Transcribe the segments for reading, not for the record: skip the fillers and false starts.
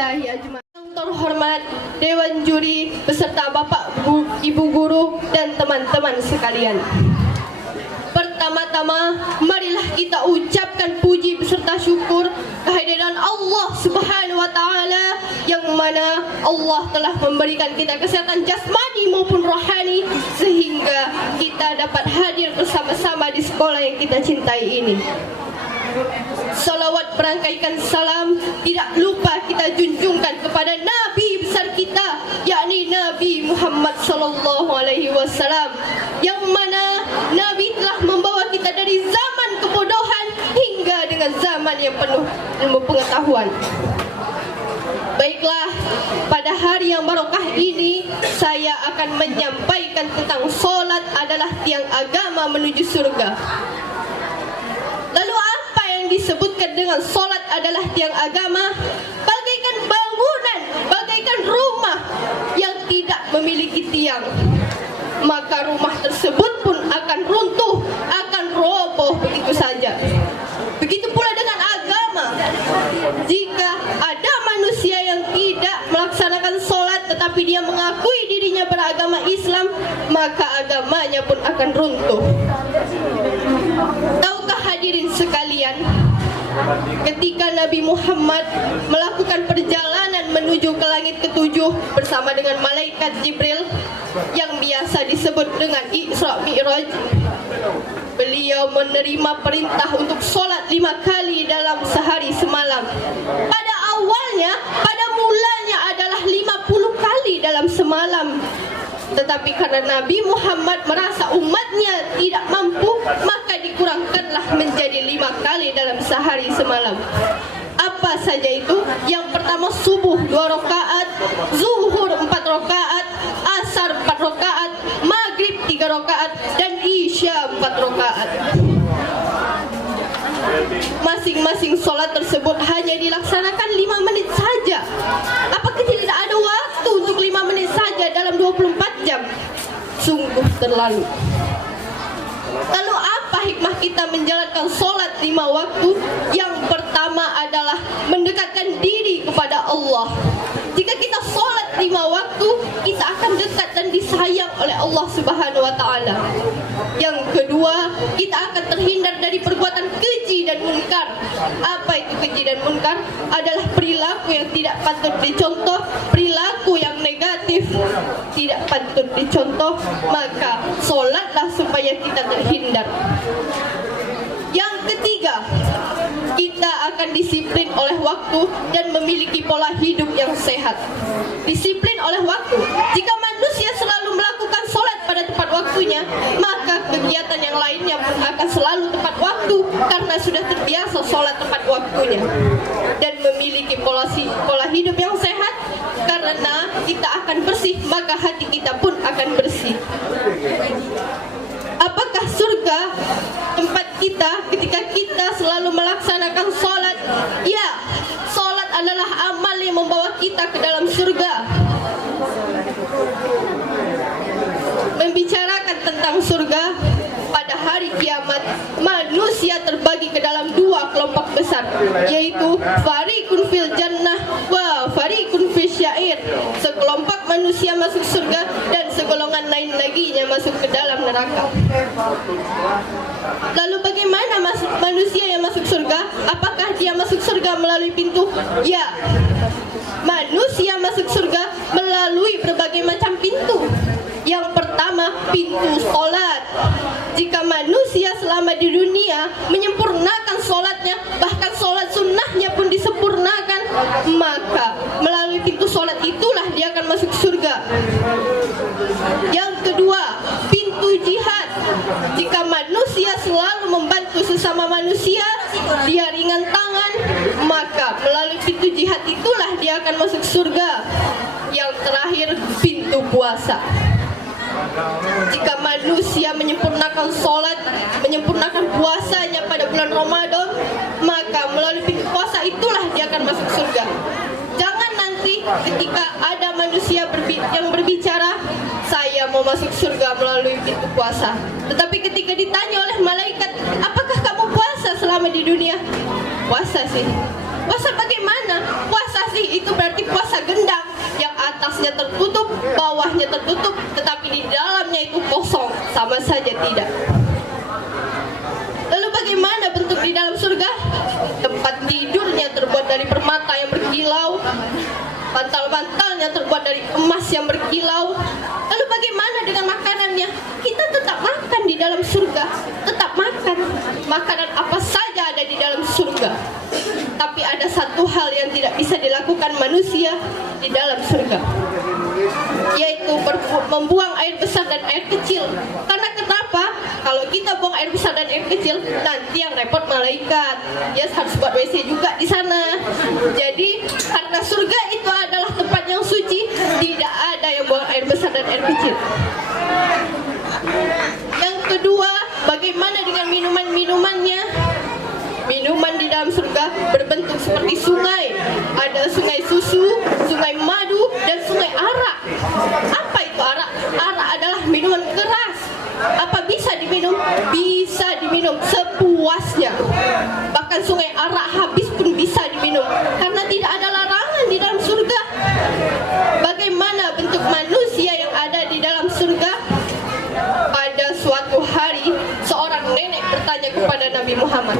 warahmatullahi ajmain. Yang terhormat Dewan Juri beserta Bapak, Ibu Guru dan teman-teman sekalian. Pertama-tama, marilah kita ucapkan puji beserta syukur kehadiran Allah Subhanahu wa taala, yang mana Allah telah memberikan kita kesehatan jasmani maupun rohani sehingga kita dapat hadir bersama-sama di sekolah yang kita cintai ini. Salawat berangkaikan salam tidak lupa kita junjungkan kepada Nabi besar kita, yakni Nabi Muhammad sallallahu alaihi wasallam, yang mana Nabi telah membawa kita dari zaman kebodohan hingga dengan zaman yang penuh ilmu pengetahuan. Baiklah, pada hari yang barokah ini saya akan menyampaikan tentang solat adalah tiang agama menuju surga. Lalu apa yang disebutkan dengan solat adalah tiang agama? Bagaikan bangunan, bagaikan rumah yang tidak memiliki tiang, maka rumah tersebut pun akan runtuh, akan roboh begitu saja. Begitu pula dengan agama. Jika ada manusia yang tidak melaksanakan solat tetapi dia mengakui dirinya beragama Islam, maka agamanya pun akan runtuh. Tahukah hadirin sekalian, ketika Nabi Muhammad melakukan perjalanan menuju ke langit ketujuh bersama dengan malaikat Jibril yang biasa disebut dengan Isra Mi'raj, beliau menerima perintah untuk sholat 5 kali dalam sehari semalam. Pada awalnya, pada mulanya adalah 50 kali dalam semalam. Tetapi karena Nabi Muhammad merasa umatnya tidak mampu, maka dikurangkanlah menjadi 5 kali dalam sehari semalam. Apa saja itu? Yang pertama subuh 2 rakaat, zuhur 4 rakaat, asar 4 rakaat, maghrib 3 rakaat, dan isya 4 rakaat. Masing-masing sholat tersebut hanya dilaksanakan 5 menit saja. Apakah tidak ada waktu untuk 5 menit saja dalam 24 jam? Sungguh terlalu. Lalu apa hikmah kita menjalankan sholat 5 waktu? Yang pertama adalah mendekatkan diri kepada Allah. Jika kita sholat 5 waktu, kita akan dekat dan disayang oleh Allah Subhanahu wa taala. Yang kedua, kita akan terhindar dari perbuatan keji dan munkar. Apa itu keji dan munkar? Adalah perilaku yang tidak patut dicontoh, perilaku yang negatif tidak patut dicontoh, maka sholatlah supaya kita terhindar. Yang ketiga, kita akan disiplin oleh waktu dan memiliki pola hidup yang sehat. Disiplin oleh waktu. Jika manusia selalu melakukan sholat pada tepat waktunya, maka kegiatan yang lainnya pun akan selalu tepat waktu karena sudah terbiasa sholat tepat waktunya. Dan memiliki pola hidup yang sehat, karena kita akan bersih, maka hati kita pun akan bersih. Apakah surga tempat kita ketika kita selalu melaksanakan sholat? Ya, sholat adalah amal yang membawa kita ke dalam surga. Membicarakan tentang surga, pada hari kiamat manusia terbagi ke dalam 2 kelompok besar, yaitu fariqun fil jannah wa fariqun fis syair. Sekelompok manusia masuk surga dan segolongan lain laginya masuk ke dalam neraka. Lalu bagaimana manusia yang masuk surga? Apakah dia masuk surga melalui pintu? Ya, manusia masuk surga melalui berbagai macam pintu. Yang pertama, pintu sholat. Jika manusia selama di dunia menyempurnakan sholatnya, bahkan sholat sunnahnya pun disempurnakan, maka melalui pintu sholat itulah dia akan masuk surga. Yang kedua, pintu jihad. Jika manusia selalu membantu sesama manusia, dia ringan tangan, maka melalui pintu jihad itulah dia akan masuk surga. Yang terakhir, pintu puasa. Jika manusia menyempurnakan sholat, menyempurnakan puasanya pada bulan Ramadan, maka melalui pintu puasa itulah dia akan masuk surga. Jangan nanti ketika ada manusia yang berbicara, saya mau masuk surga melalui pintu puasa, tetapi ketika ditanya oleh malaikat, apakah kamu puasa selama di dunia? Puasa sih. Puasa bagaimana? Puasa kasih itu berarti puasa gendang, yang atasnya tertutup, bawahnya tertutup, tetapi di dalamnya itu kosong, sama saja tidak. Lalu bagaimana bentuk di dalam surga? Tempat tidurnya terbuat dari permata yang berkilau, bantal-bantalnya terbuat dari emas yang berkilau. Lalu bagaimana dengan makanannya? Kita tetap makan di dalam surga, tetap makan. Makanan apa saja ada di dalam surga. Tapi ada satu hal yang tidak bisa dilakukan manusia di dalam surga, yaitu membuang air besar dan air kecil. Karena kenapa? Kalau kita buang air besar dan air kecil, nanti yang repot malaikat. Dia harus buat WC juga di sana. Jadi karena surga itu adalah tempat yang suci, tidak ada yang buang air besar dan air kecil. Yang kedua, bagaimana dengan minuman-minumannya? Minuman di dalam surga berbentuk seperti sungai. Ada sungai susu, sungai madu, dan sungai arak. Apa itu arak? Arak adalah minuman keras. Apa bisa diminum? Bisa diminum sepuasnya. Bahkan sungai arak habis pun bisa diminum, karena tidak ada larangan di dalam surga. Bagaimana bentuk manusia yang ada di dalam surga? Pada suatu hari, seorang nenek bertanya kepada Nabi Muhammad,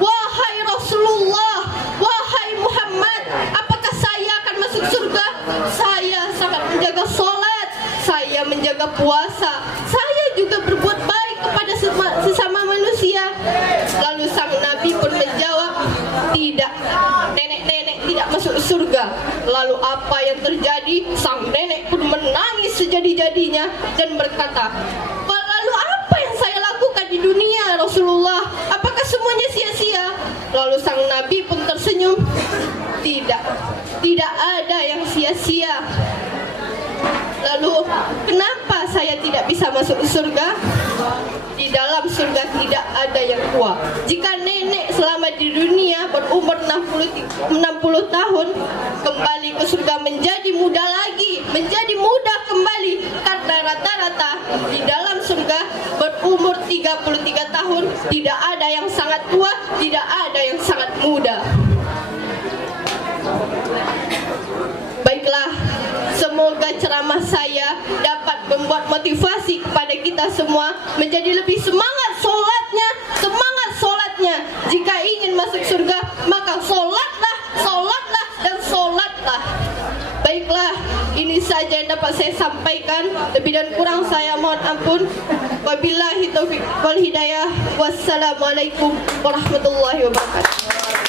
"Wahai Rasulullah, wahai Muhammad, apakah saya akan masuk surga? Saya sangat menjaga sholat, saya menjaga puasa, saya juga berbuat baik kepada sesama manusia." Lalu sang Nabi pun menjawab, "Tidak, nenek-nenek tidak masuk surga." Lalu apa yang terjadi? Sang nenek pun menangis sejadi-jadinya dan berkata, "Lalu apa yang saya lakukan di dunia, Rasulullah? Apakah semuanya sia-sia?" Lalu sang Nabi pun tersenyum, "Tidak, tidak ada yang sia-sia." Lalu kenapa saya tidak bisa masuk surga? Di dalam surga tidak ada yang tua. Jika nenek selama di dunia berumur 60 tahun, kembali ke surga menjadi muda lagi, menjadi muda kembali. Karena rata-rata di dalam surga berumur 33 tahun, tidak ada yang sangat tua, tidak ada yang sangat muda. Baiklah, semoga ceramah saya dapat membuat motivasi kepada kita semua menjadi lebih semangat sholatnya, semangat sholatnya. Jika ingin masuk surga, maka sholatlah, sholatlah, dan sholatlah. Baiklah, ini saja yang dapat saya sampaikan. Lebih dan kurang saya mohon ampun. Wabillahi taufiq wal hidayah. Wassalamualaikum warahmatullahi wabarakatuh.